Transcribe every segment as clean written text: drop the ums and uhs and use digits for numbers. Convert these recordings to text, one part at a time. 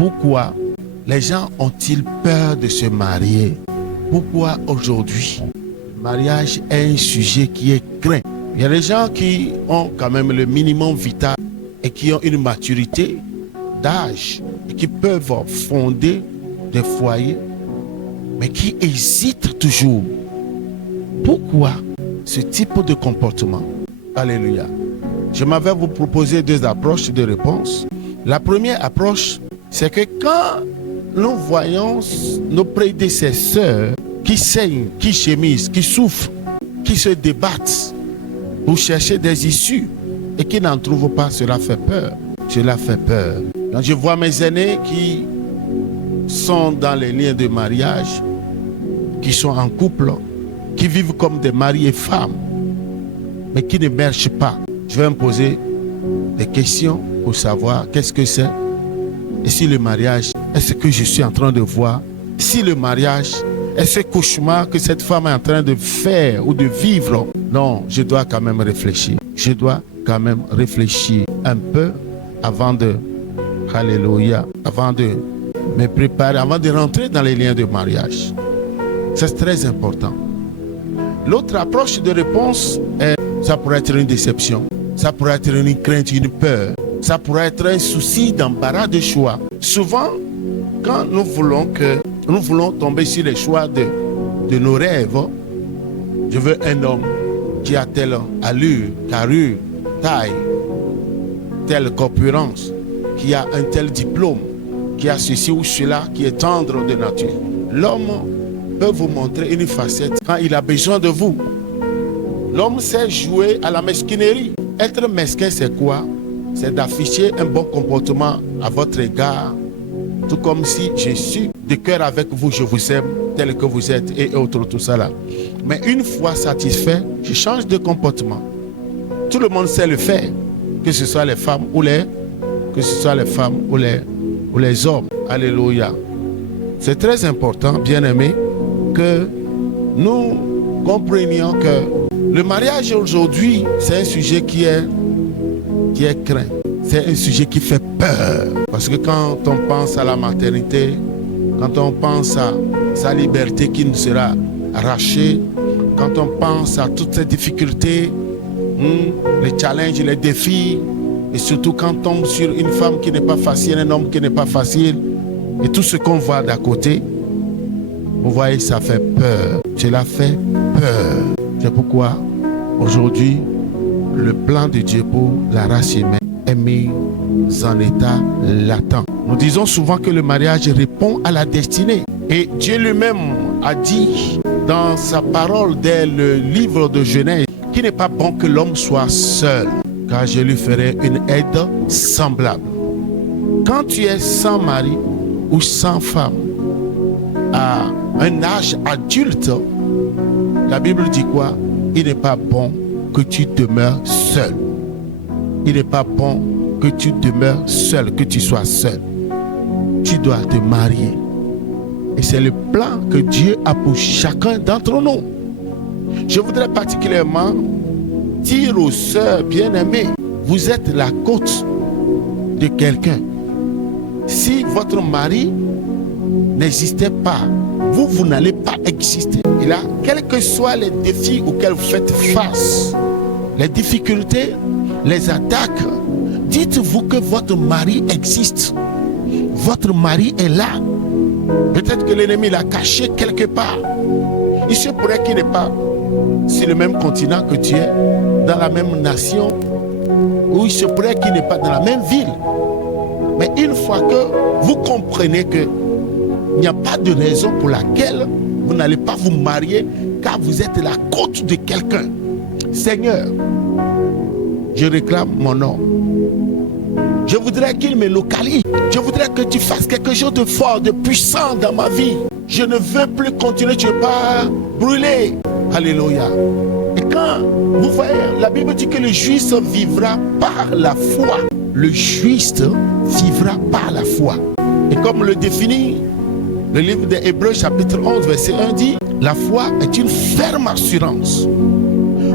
Pourquoi les gens ont-ils peur de se marier? Pourquoi aujourd'hui, le mariage est un sujet qui est craint? Il y a des gens qui ont quand même le minimum vital et qui ont une maturité d'âge et qui peuvent fonder des foyers, mais qui hésitent toujours. Pourquoi ce type de comportement? Alléluia. Je m'avais vous proposer deux approches de réponse. La première approche, c'est que quand nous voyons nos prédécesseurs qui saignent, qui gémissent, qui souffrent, qui se débattent pour chercher des issues et qui n'en trouvent pas, cela fait peur. Cela fait peur. Quand je vois mes aînés qui sont dans les liens de mariage, qui sont en couple, qui vivent comme des maris et femmes, mais qui ne marchent pas, je vais me poser des questions pour savoir qu'est-ce que c'est. Et si le mariage est ce que je suis en train de voir, si le mariage est ce cauchemar que cette femme est en train de faire ou de vivre, non, je dois quand même réfléchir. Je dois quand même réfléchir un peu avant de, alléluia, avant de me préparer, avant de rentrer dans les liens de mariage. C'est très important. L'autre approche de réponse est, ça pourrait être une déception, ça pourrait être une crainte, une peur, ça pourrait être un souci d'embarras de choix. Souvent, quand nous voulons tomber sur les choix de nos rêves, je veux un homme qui a telle allure, carrure, taille, telle corpulence, qui a un tel diplôme, qui a ceci ou cela, qui est tendre de nature. L'homme peut vous montrer une facette quand il a besoin de vous. L'homme sait jouer à la mesquinerie. Être mesquin, c'est quoi? C'est d'afficher un bon comportement à votre égard, tout comme si je suis de cœur avec vous, je vous aime tel que vous êtes et autres, tout ça là. Mais une fois satisfait, je change de comportement. Tout le monde sait le faire, que ce soit les femmes ou les hommes. Alléluia. C'est très important, bien-aimés, que nous comprenions que le mariage aujourd'hui, c'est un sujet qui est craint. C'est un sujet qui fait peur. Parce que quand on pense à la maternité, quand on pense à sa liberté qui nous sera arrachée, quand on pense à toutes ces difficultés, les challenges, les défis, et surtout quand on tombe sur une femme qui n'est pas facile, un homme qui n'est pas facile, et tout ce qu'on voit d'à côté, vous voyez, ça fait peur. Cela fait peur. C'est pourquoi aujourd'hui, le plan de Dieu pour la race humaine est mis en état latent. Nous disons souvent que le mariage répond à la destinée. Et Dieu lui-même a dit dans sa parole dès le livre de Genèse qu'il n'est pas bon que l'homme soit seul, car je lui ferai une aide semblable. Quand tu es sans mari ou sans femme, à un âge adulte, la Bible dit quoi? Il n'est pas bon que tu demeures seul. Il n'est pas bon que tu demeures seul, que tu sois seul. Tu dois te marier. Et c'est le plan que Dieu a pour chacun d'entre nous. Je voudrais particulièrement dire aux sœurs bien-aimées, vous êtes la côte de quelqu'un. Si votre mari n'existait pas, vous n'allez pas exister. Et là, quels que soient les défis auxquels vous faites face, les difficultés, les attaques, dites-vous que votre mari existe. Votre mari est là. Peut-être que l'ennemi l'a caché quelque part. Il se pourrait qu'il n'est pas sur le même continent que tu es, dans la même nation, ou il se pourrait qu'il n'est pas dans la même ville. Mais une fois que vous comprenez que il n'y a pas de raison pour laquelle vous n'allez pas vous marier, car vous êtes la côte de quelqu'un. Seigneur, je réclame mon nom. Je voudrais qu'il me localise. Je voudrais que tu fasses quelque chose de fort, de puissant dans ma vie. Je ne veux plus continuer, je ne veux pas brûler. Alléluia. Et quand vous voyez, la Bible dit que le juste vivra par la foi. Le juste vivra par la foi. Et comme le définit le livre des Hébreux chapitre 11 verset 1 dit, la foi est une ferme assurance.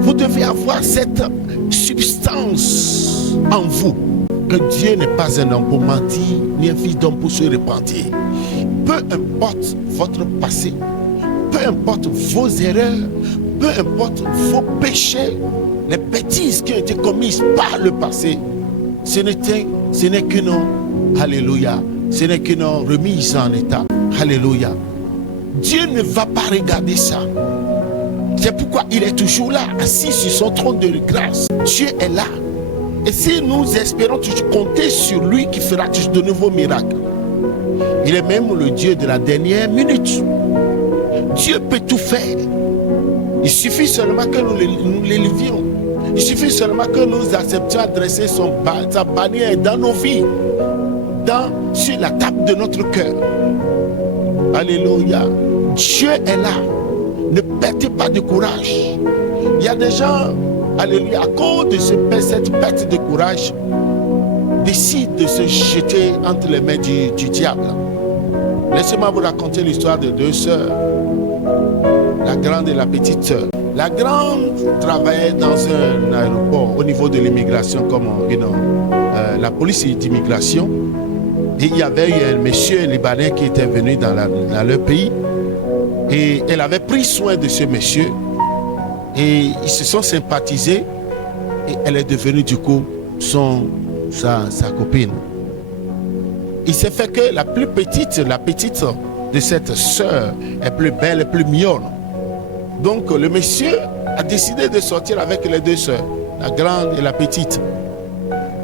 Vous devez avoir cette substance en vous que Dieu n'est pas un homme pour mentir, ni un fils d'homme pour se repentir. Peu importe votre passé, peu importe vos erreurs, peu importe vos péchés, les bêtises qui ont été commises par le passé, ce n'est qu'une, alléluia, ce n'est qu'une remise en état. Alléluia. Dieu ne va pas regarder ça. C'est pourquoi il est toujours là, assis sur son trône de grâce. Dieu est là. Et si nous espérons toujours compter sur lui qui fera toujours de nouveaux miracles, il est même le Dieu de la dernière minute. Dieu peut tout faire. Il suffit seulement que nous l'élevions. Il suffit seulement que nous acceptions de dresser sa bannière dans nos vies, sur la table de notre cœur. Alléluia. Dieu est là. Ne perdez pas de courage. Il y a des gens, alléluia, à cause de cette perte de courage, décident de se jeter entre les mains du diable. Laissez-moi vous raconter l'histoire de deux sœurs, la grande et la petite sœur. La grande travaillait dans un aéroport au niveau de l'immigration, comme la police d'immigration. Et il y avait eu un monsieur libanais qui était venu dans leur pays. Et elle avait pris soin de ce monsieur. Et ils se sont sympathisés. Et elle est devenue du coup sa copine. Il s'est fait que la petite de cette sœur est plus belle, plus mignonne. Donc le monsieur a décidé de sortir avec les deux sœurs, la grande et la petite.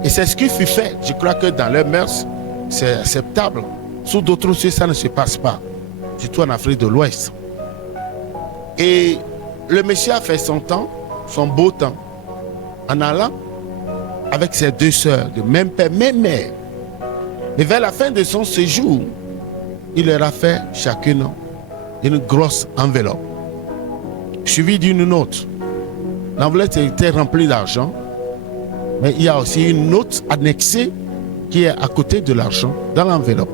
Et c'est ce qui fut fait. Je crois que dans leurs mœurs, c'est acceptable. Sous d'autres cieux, ça ne se passe pas. Surtout en Afrique de l'Ouest. Et le monsieur a fait son temps, son beau temps, en allant avec ses deux sœurs, de même père, même mère. Et vers la fin de son séjour, il leur a fait chacune une grosse enveloppe, suivie d'une note. L'enveloppe était remplie d'argent, mais il y a aussi une note annexée qui est à côté de l'argent dans l'enveloppe.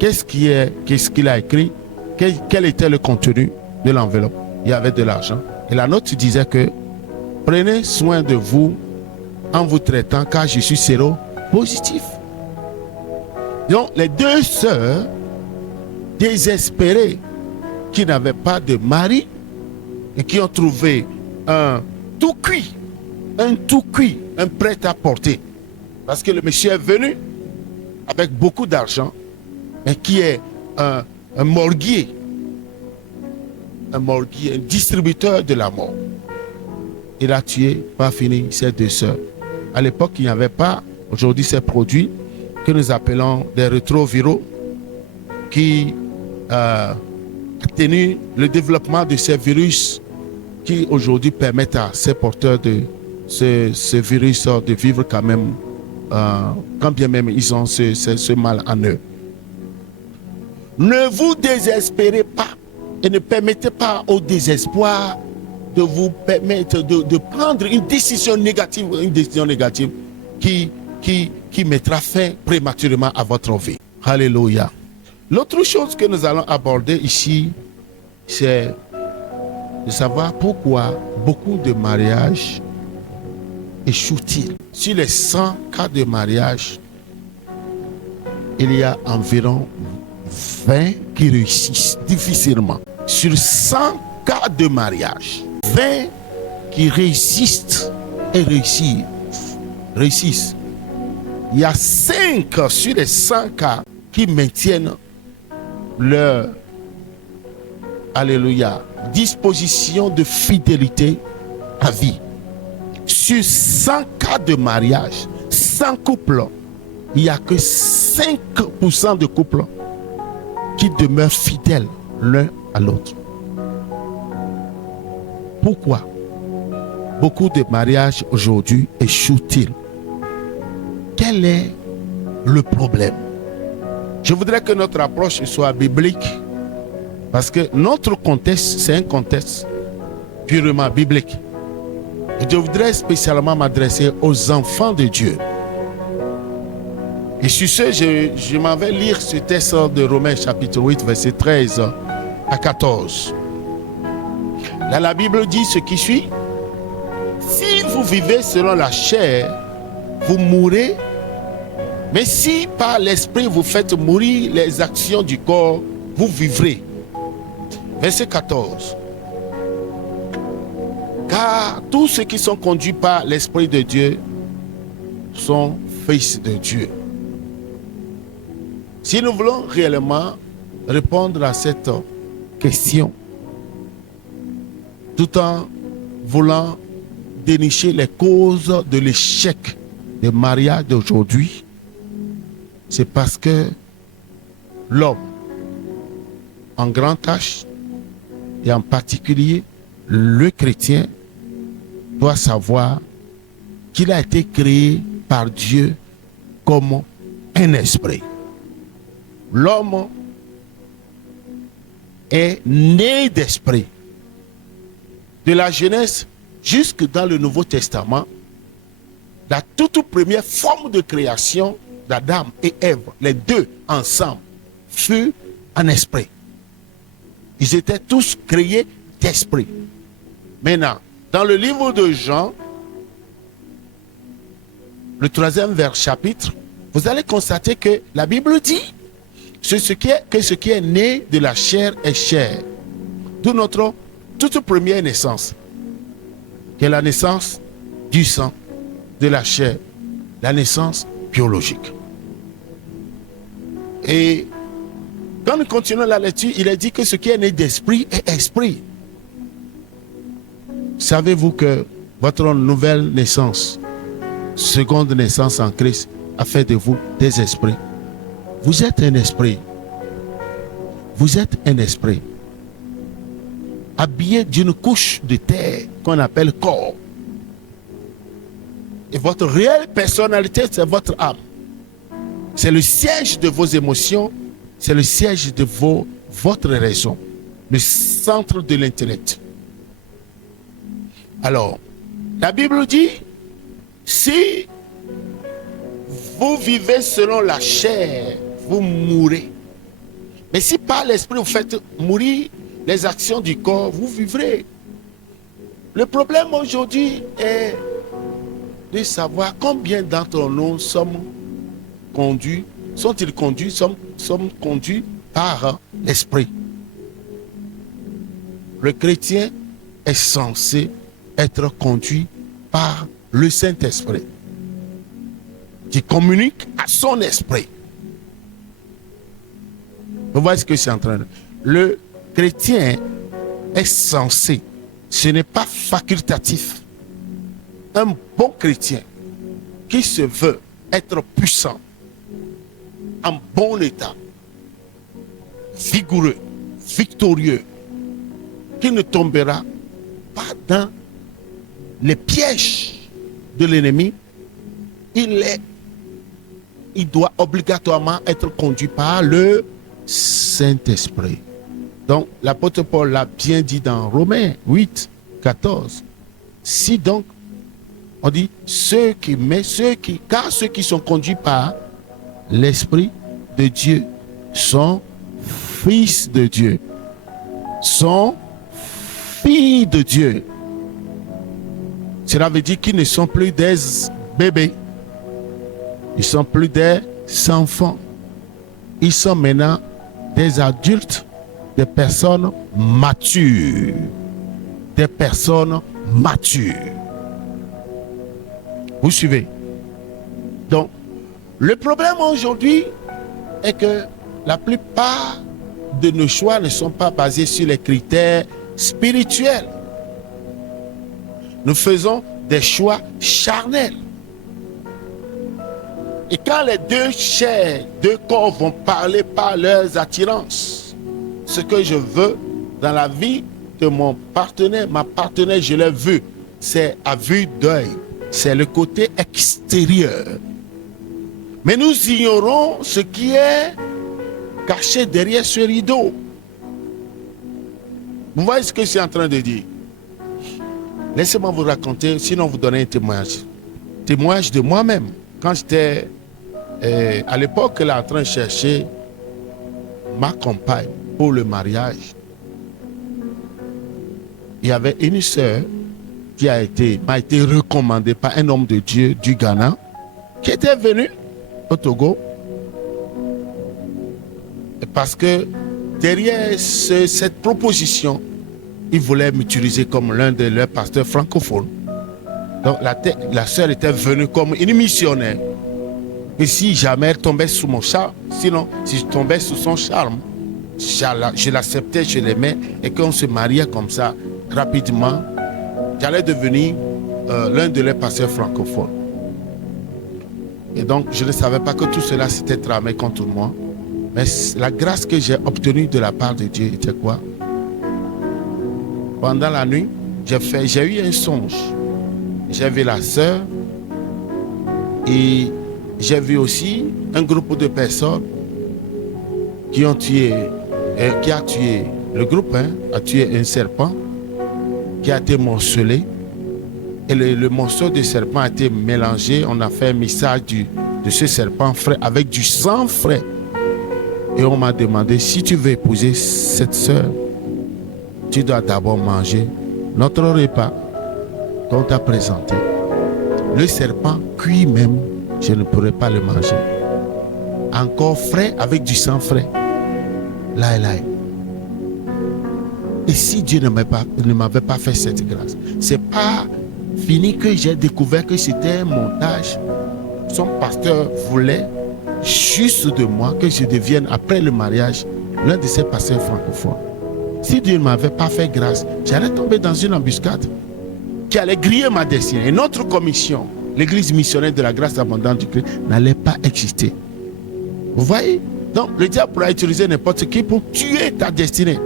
Qu'est-ce qu'il a écrit? Quel était le contenu de l'enveloppe? Il y avait de l'argent. Et la note disait que prenez soin de vous en vous traitant car je suis séropositif. Donc les deux sœurs désespérées qui n'avaient pas de mari et qui ont trouvé un tout cuit, un prêt-à-porter. Parce que le monsieur est venu avec beaucoup d'argent, mais qui est un morguier, un distributeur de la mort. Il a tué, pas fini, ses deux sœurs. À l'époque, il n'y avait pas, aujourd'hui, ces produits que nous appelons des rétroviraux qui atténuent le développement de ces virus qui aujourd'hui permettent à ces porteurs de ce virus de vivre quand même, quand bien même ils ont ce mal en eux. Ne vous désespérez pas et ne permettez pas au désespoir de vous permettre de prendre une décision négative qui mettra fin prématurément à votre vie. Alléluia. L'autre chose que nous allons aborder ici, c'est de savoir pourquoi beaucoup de mariages échouent-ils. Sur les 100 cas de mariage, il y a environ 20 qui réussissent difficilement. Sur 100 cas de mariage, 20 qui réussissent. Il y a 5 sur les 100 cas qui maintiennent leur, alléluia, disposition de fidélité à vie. Sur 100 cas de mariage, 100 couples, il n'y a que 5% de couples qui demeurent fidèles l'un à l'autre. Pourquoi beaucoup de mariages aujourd'hui échouent-ils? Quel est le problème? Je voudrais que notre approche soit biblique, parce que notre contexte, c'est un contexte purement biblique. Et je voudrais spécialement m'adresser aux enfants de Dieu. Et sur ce, je m'en vais lire ce texte de Romains chapitre 8, verset 13 à 14. Là, la Bible dit ce qui suit. Si vous vivez selon la chair, vous mourrez Mais si par l'esprit vous faites mourir les actions du corps, vous vivrez. Verset 14. Car tous ceux qui sont conduits par l'esprit de Dieu sont fils de Dieu. Si nous voulons réellement répondre à cette question, tout en voulant dénicher les causes de l'échec des mariages d'aujourd'hui, c'est parce que l'homme, en grand H, et en particulier le chrétien, doit savoir qu'il a été créé par Dieu comme un esprit. L'homme est né d'esprit. De la Genèse jusque dans le Nouveau Testament, la toute première forme de création d'Adam et Ève, les deux ensemble, fut en esprit. Ils étaient tous créés d'esprit. Maintenant, dans le livre de Jean, le 3e chapitre, vous allez constater que la Bible dit que ce qui est né de la chair est chair. D'où notre toute première naissance, qui est la naissance du sang, de la chair, la naissance biologique. Et quand nous continuons la lecture, il est dit que ce qui est né d'esprit est esprit. Savez-vous que votre nouvelle naissance, seconde naissance en Christ, a fait de vous des esprits? Vous êtes un esprit. Vous êtes un esprit. Habillé d'une couche de terre qu'on appelle corps. Et votre réelle personnalité, c'est votre âme. C'est le siège de vos émotions, c'est le siège de votre raison, le centre de l'intellect. Alors, la Bible dit, si vous vivez selon la chair, vous mourrez. Mais si par l'esprit vous faites mourir les actions du corps, vous vivrez. Le problème aujourd'hui est de savoir combien d'entre nous sommes conduits par l'esprit. Le chrétien est censé être conduit par le Saint-Esprit, qui communique à son esprit. Vous voyez ce que je suis en train de dire. Le chrétien est censé, ce n'est pas facultatif. Un bon chrétien qui se veut être puissant, en bon état, vigoureux, victorieux, qui ne tombera pas dans les pièges de l'ennemi, il doit obligatoirement être conduit par le Saint-Esprit. Donc, l'apôtre Paul l'a bien dit dans Romains 8, 14. Si donc, on dit, car ceux qui sont conduits par l'Esprit de Dieu sont fils de Dieu, sont filles de Dieu. Cela veut dire qu'ils ne sont plus des bébés, ils ne sont plus des enfants, ils sont maintenant des adultes, des personnes matures, des personnes matures. Vous suivez? Donc, le problème aujourd'hui est que la plupart de nos choix ne sont pas basés sur les critères spirituels. Nous faisons des choix charnels. Et quand les deux chairs, deux corps vont parler par leurs attirances, ce que je veux dans la vie de mon partenaire, ma partenaire, je l'ai vu, c'est à vue d'œil, c'est le côté extérieur. Mais nous ignorons ce qui est caché derrière ce rideau. Vous voyez ce que je suis en train de dire? Laissez-moi vous raconter, sinon vous donner un témoignage. Témoignage de moi-même. Quand j'étais à l'époque là, en train de chercher ma compagne pour le mariage, il y avait une sœur qui m'a été recommandée par un homme de Dieu du Ghana, qui était venu au Togo. Parce que derrière cette proposition, ils voulaient m'utiliser comme l'un de leurs pasteurs francophones. Donc la sœur était venue comme une missionnaire. Et si jamais elle tombait sous mon charme, sinon si je tombais sous son charme, je l'acceptais, je l'aimais, et qu'on se mariait comme ça rapidement, j'allais devenir l'un de leurs pasteurs francophones. Et donc je ne savais pas que tout cela s'était tramé contre moi. Mais la grâce que j'ai obtenue de la part de Dieu était quoi? Pendant la nuit, j'ai eu un songe. J'ai vu la sœur et j'ai vu aussi un groupe de personnes qui a tué le groupe, a tué un serpent qui a été morcelé. Et le morceau de serpent a été mélangé. On a fait un mixage de ce serpent frais avec du sang frais. Et on m'a demandé, si tu veux épouser cette sœur, tu dois d'abord manger notre repas qu'on t'a présenté. Le serpent cuit même, je ne pourrais pas le manger. Encore frais avec du sang frais. Là. Et si Dieu ne m'avait pas fait cette grâce, c'est pas fini que j'ai découvert que c'était un montage. Son pasteur voulait juste de moi que je devienne, après le mariage, l'un de ses pasteurs francophones. Si Dieu ne m'avait pas fait grâce, j'allais tomber dans une embuscade qui allait griller ma destinée. Et notre commission, l'église missionnaire de la grâce abondante du Christ, n'allait pas exister. Vous voyez? Donc, le diable pourra utiliser n'importe qui pour tuer ta destinée.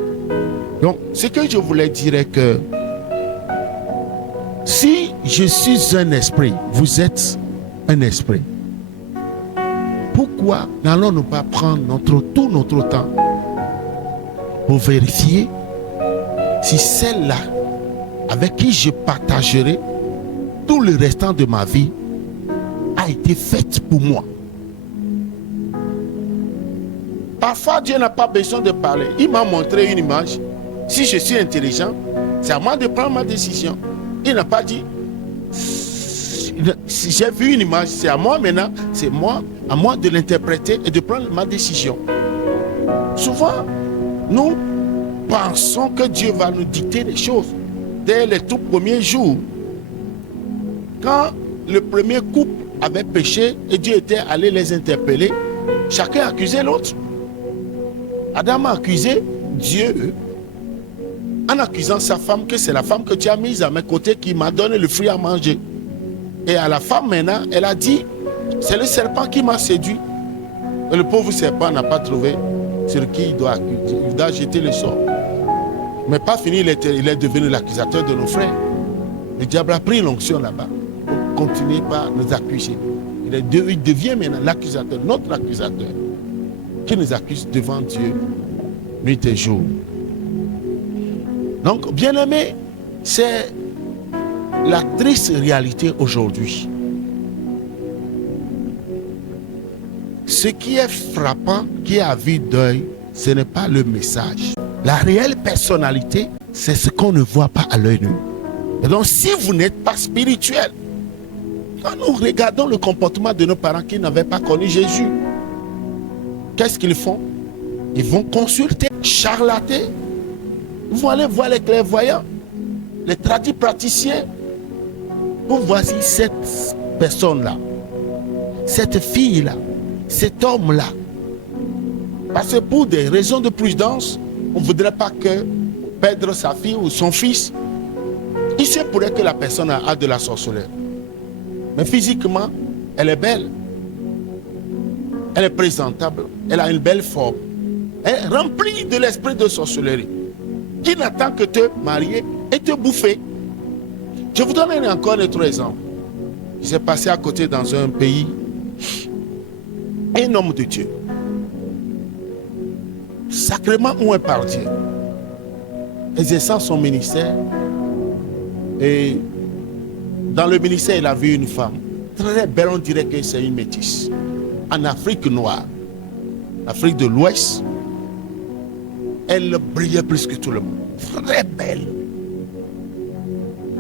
Donc, ce que je voulais dire est que si je suis un esprit, vous êtes un esprit. Pourquoi n'allons-nous pas prendre tout notre temps pour vérifier si celle-là avec qui je partagerai tout le restant de ma vie a été faite pour moi? Parfois, Dieu n'a pas besoin de parler. Il m'a montré une image. Si je suis intelligent, c'est à moi de prendre ma décision. Il n'a pas dit, si j'ai vu une image, c'est à moi maintenant, à moi de l'interpréter et de prendre ma décision. Souvent, nous pensons que Dieu va nous dicter les choses. Dès les tout premiers jours, quand le premier couple avait péché et Dieu était allé les interpeller, chacun accusait l'autre. Adam a accusé Dieu en accusant sa femme que c'est la femme que tu as mise à mes côtés qui m'a donné le fruit à manger. Et à la femme maintenant, elle a dit, c'est le serpent qui m'a séduit. Et le pauvre serpent n'a pas trouvé sur qui il doit accuser. Il doit jeter le sort. Mais pas fini, il est devenu l'accusateur de nos frères. Le diable a pris l'onction là-bas pour continuer par nous accuser. Il devient maintenant l'accusateur, notre accusateur, qui nous accuse devant Dieu nuit et jour. Donc, bien-aimés, c'est la triste réalité aujourd'hui. Ce qui est frappant, qui est à vue d'œil, ce n'est pas le message. La réelle personnalité, c'est ce qu'on ne voit pas à l'œil nu. Et donc, si vous n'êtes pas spirituel, quand nous regardons le comportement de nos parents qui n'avaient pas connu Jésus, qu'est-ce qu'ils font? Ils vont consulter, charlater. Ils vont aller voir les clairvoyants, les tradipraticiens, pour voir si cette personne-là, cette fille-là, cet homme-là, parce que pour des raisons de prudence, on ne voudrait pas que perdre sa fille ou son fils. Il se pourrait que la personne a de la sorcellerie. Mais physiquement, elle est belle. Elle est présentable. Elle a une belle forme. Elle est remplie de l'esprit de sorcellerie, qui n'attend que te marier et te bouffer. Je vous donne encore un autre exemple. Il s'est passé à côté dans un pays, un homme de Dieu, sacrément oué par Dieu, exerçant son ministère. Et dans le ministère, il a vu une femme très belle, on dirait que c'est une métisse, en Afrique noire, Afrique de l'Ouest. Elle brillait plus que tout le monde, très belle.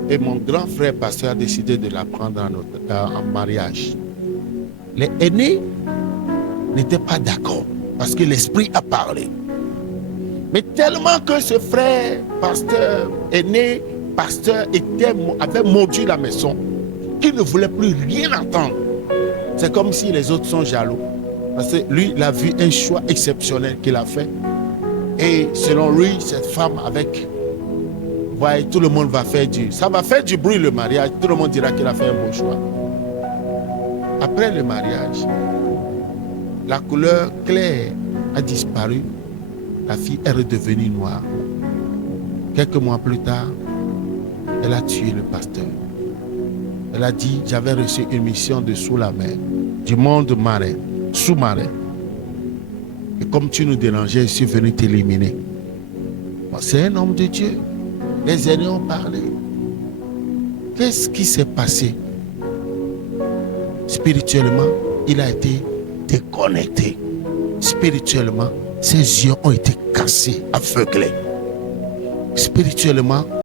Et mon grand frère pasteur a décidé de la prendre en mariage. Les aînés n'étaient pas d'accord parce que l'esprit a parlé. Mais tellement que ce frère, pasteur aîné, avait mordu la maison, qu'il ne voulait plus rien entendre. C'est comme si les autres sont jaloux. Parce que lui, il a vu un choix exceptionnel qu'il a fait. Et selon lui, cette femme avec... Voyez, tout le monde va faire ça va faire du bruit le mariage. Tout le monde dira qu'il a fait un bon choix. Après le mariage, la couleur claire a disparu. La fille est redevenue noire. Quelques mois plus tard, elle a tué le pasteur. Elle a dit, j'avais reçu une mission de sous la mer, du monde marin, sous-marin. Et comme tu nous dérangeais, je suis venu t'éliminer. Bon, c'est un homme de Dieu. Les aînés ont parlé. Qu'est-ce qui s'est passé? Spirituellement, il a été déconnecté. Spirituellement, ses yeux ont été cassés, aveuglés. Spirituellement,